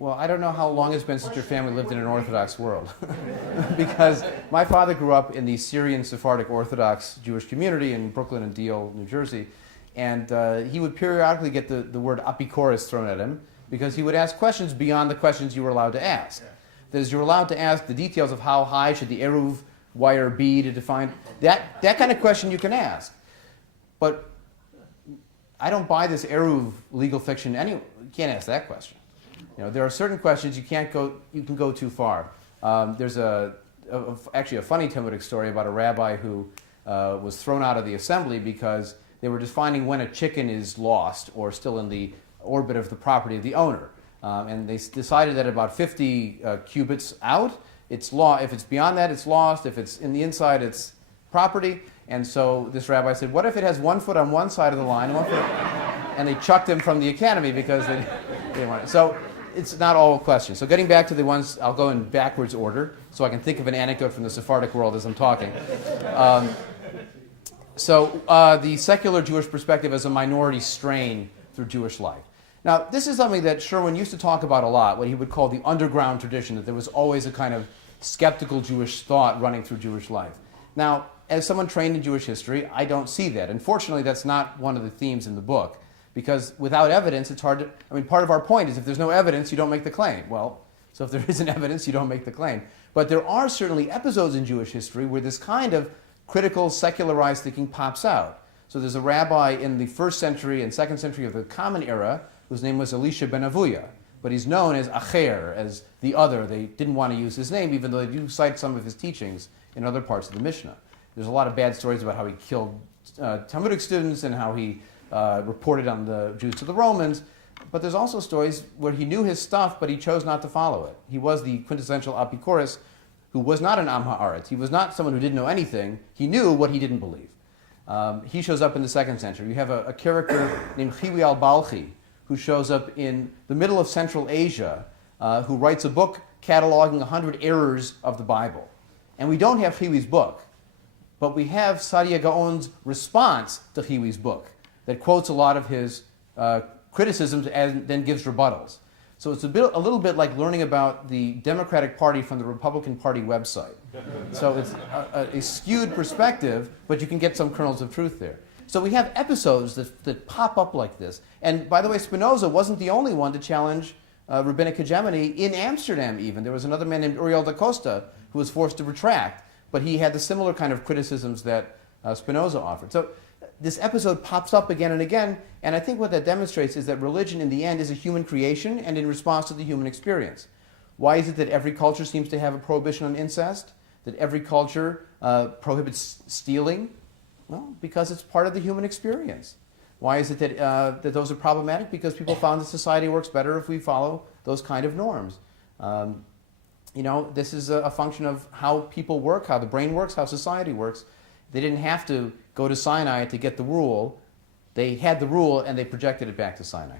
Well, I don't know how long it's been since your family lived in an Orthodox world. Because my father grew up in the Syrian Sephardic Orthodox Jewish community in Brooklyn and Deal, New Jersey. And he would periodically get the word apikoros thrown at him because he would ask questions beyond the questions you were allowed to ask. That is, you're allowed to ask the details of how high should the eruv wire be to define. That kind of question you can ask. But I don't buy this eruv legal fiction anyway. You can't ask that question. You know, there are certain questions you can go too far. There's actually a funny Talmudic story about a rabbi who was thrown out of the assembly because they were defining when a chicken is lost or still in the orbit of the property of the owner. And they decided that about 50 cubits out, it's lost. If it's beyond that, it's lost. If it's in the inside, it's property. And so this rabbi said, what if it has 1 foot on one side of the line, 1 foot? And they chucked him from the academy because they didn't want it. So it's not all questions. So getting back to the ones, I'll go in backwards order so I can think of an anecdote from the Sephardic world as I'm talking. So the secular Jewish perspective as a minority strain through Jewish life. Now, this is something that Sherwin used to talk about a lot, what he would call the underground tradition, that there was always a kind of skeptical Jewish thought running through Jewish life. Now, as someone trained in Jewish history, I don't see that. Unfortunately, that's not one of the themes in the book, because without evidence, it's hard to, I mean, part of our point is if there's no evidence, you don't make the claim. Well, so if there isn't evidence, you don't make the claim. But there are certainly episodes in Jewish history where this kind of critical, secularized thinking pops out. So there's a rabbi in the 1st century and 2nd century of the Common Era whose name was Elisha ben Avuya, but he's known as Acher, as the other. They didn't want to use his name, even though they do cite some of his teachings in other parts of the Mishnah. There's a lot of bad stories about how he killed Talmudic students and how he reported on the Jews to the Romans, but there's also stories where he knew his stuff, but he chose not to follow it. He was the quintessential apikoros, who was not an Am Haaretz. He was not someone who didn't know anything. He knew what he didn't believe. He shows up in the 2nd century. You have a character named Chiwi al-Balchi, who shows up in the middle of Central Asia, who writes a book cataloging 100 errors of the Bible. And we don't have Chiwi's book, but we have Sadia Gaon's response to Chiwi's book that quotes a lot of his criticisms and then gives rebuttals. So it's a little bit like learning about the Democratic Party from the Republican Party website. So it's a skewed perspective, but you can get some kernels of truth there. So we have episodes that pop up like this. And by the way, Spinoza wasn't the only one to challenge rabbinic hegemony in Amsterdam even. There was another man named Uriel da Costa who was forced to retract, but he had the similar kind of criticisms that Spinoza offered. So this episode pops up again and again, and I think what that demonstrates is that religion in the end is a human creation and in response to the human experience. Why is it that every culture seems to have a prohibition on incest? That every culture prohibits stealing? Well, because it's part of the human experience. Why is it that those are problematic? Because people found that society works better if we follow those kind of norms. You know, this is a function of how people work, how the brain works, how society works. They didn't have to go to Sinai to get the rule. They had the rule and they projected it back to Sinai.